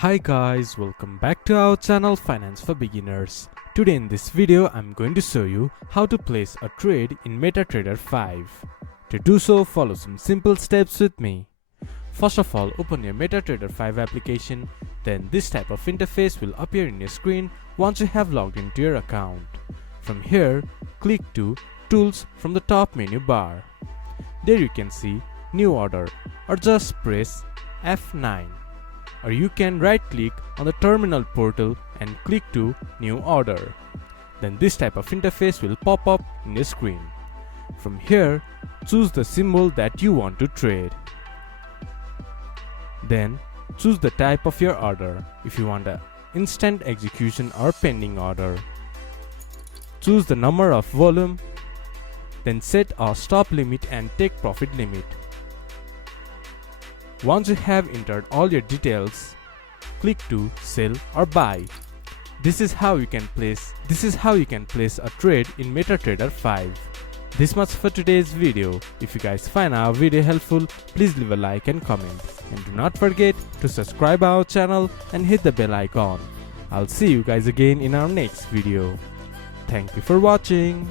Hi guys, welcome back to our channel Finance for Beginners. Today in this video I'm going to show you how to place a trade in MetaTrader 5. To do so, follow some simple steps with me. First of all, open your MetaTrader 5 application, then this type of interface will appear in your screen once you have logged into your account. From here, click to Tools from the top menu bar. There you can see New Order, or just press F9. Or you can right click on the terminal portal and click to New Order. Then this type of interface will pop up in your screen. From here, choose the symbol that you want to trade. Then choose the type of your order, if you want an instant execution or pending order. Choose the number of volume, then set a stop limit and take profit limit. Once you have entered all your details, click to sell or buy. This is how you can place a trade in MetaTrader 5. This much for today's video. If you guys find our video helpful, please leave a like and comment. And do not forget to subscribe our channel and hit the bell icon. I'll see you guys again in our next video. Thank you for watching.